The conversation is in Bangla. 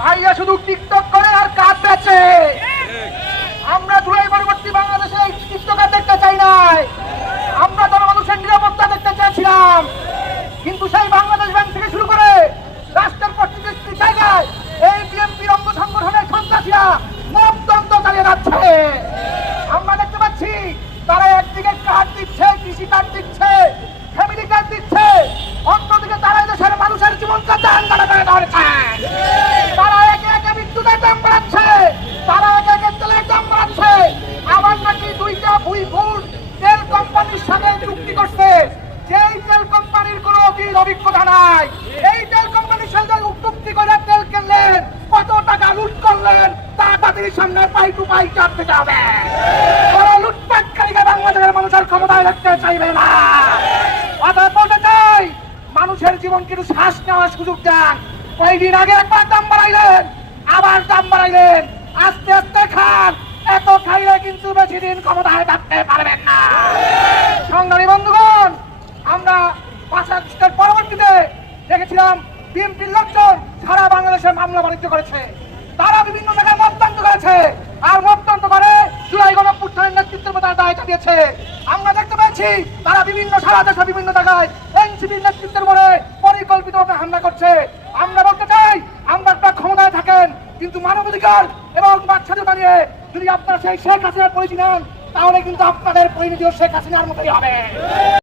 ভাইরা শুধু টিকটক করে আর কাজ বেচে। আমরা জুলাই পরবর্তী বাংলাদেশে টিকটকার দেখতে চাই নাই, আমরা জনমানুষের নিরাপত্তা দেখতে চেয়েছিলাম। কিন্তু সেই বাংলাদেশ ব্যাংক থেকে শুরু করে রাষ্ট্রের প্রত্যেকটি জায়গায় এই বিএনপির অঙ্গ সংগঠনের সন্ত্রাসীরা মতদণ্ড চালিয়ে যাচ্ছে। আমরা দেখতে পাচ্ছি তারা একদিকে কার্ড দিচ্ছে, কৃষি কার্ড দিচ্ছে, ফ্যামিলি কার্ড দিচ্ছে, অন্যদিকে তারা দেশের মানুষের জীবনকে দাঙ্গাটা করে ধরেছে। তারা একে একে বিদ্যুতের দাম বাড়াচ্ছে, তারা একে একে তেলের দাম বাড়াচ্ছে। আবার নাকি দুইটা ভুল তেল কোম্পানির সাথে চুক্তি করছে, যেই তেল কোম্পানির কোনো অভিজ্ঞতা নাই। এই তেল কোম্পানির সাথে চুক্তি করে তেল কিনলেন, কত টাকা লুট করলেন তা তাদের সামনে পাই টু পাই চাপতে যাবে। লুটপাটকারীকে বাংলাদেশের মানুষের ক্ষমতায় রাখতে চাইবে না। অতএব বলতে চাই, মানুষের জীবন কিন্তু শ্বাস নেওয়ার সুযোগ দেন। কয়েকদিন আগে একবার দাম বাড়াইলেন, আবার দাম বাড়াইলেন, আস্তে আস্তে খান। এত খাইলে কিন্তু বেশি দিন ক্ষমতায় থাকতে পারবেন না। সংগ্রামী বন্ধুগণ, আমরা 5 আগস্টের পরবর্তীতে দেখেছিলাম বিএনপির লোকজন সারা বাংলাদেশে মামলা বাণিজ্য করেছে, তারা বিভিন্ন জায়গায় মতদণ্ড করেছে, আর মতদণ্ড করে জুলাই গণঅভ্যুত্থানের নেতৃত্বের প্রতি দায় চালিয়েছে। আমরা দেখতে পেয়েছি তারা সারা দেশে বিভিন্ন জায়গায় এনসিপির নেতৃত্বের উপরে পরিকল্পিতভাবে হামলা করছে। আমরা বলতে চাই, আমরা একটা ক্ষমতায় থাকেন, কিন্তু মানবাধিকার এবং বাচ্চাদের নিয়ে যদি আপনারা সেই শেখ হাসিনার পরিচয় নেন, তাহলে কিন্তু আপনাদের পরিণতিও শেখ হাসিনার মতোই হবে।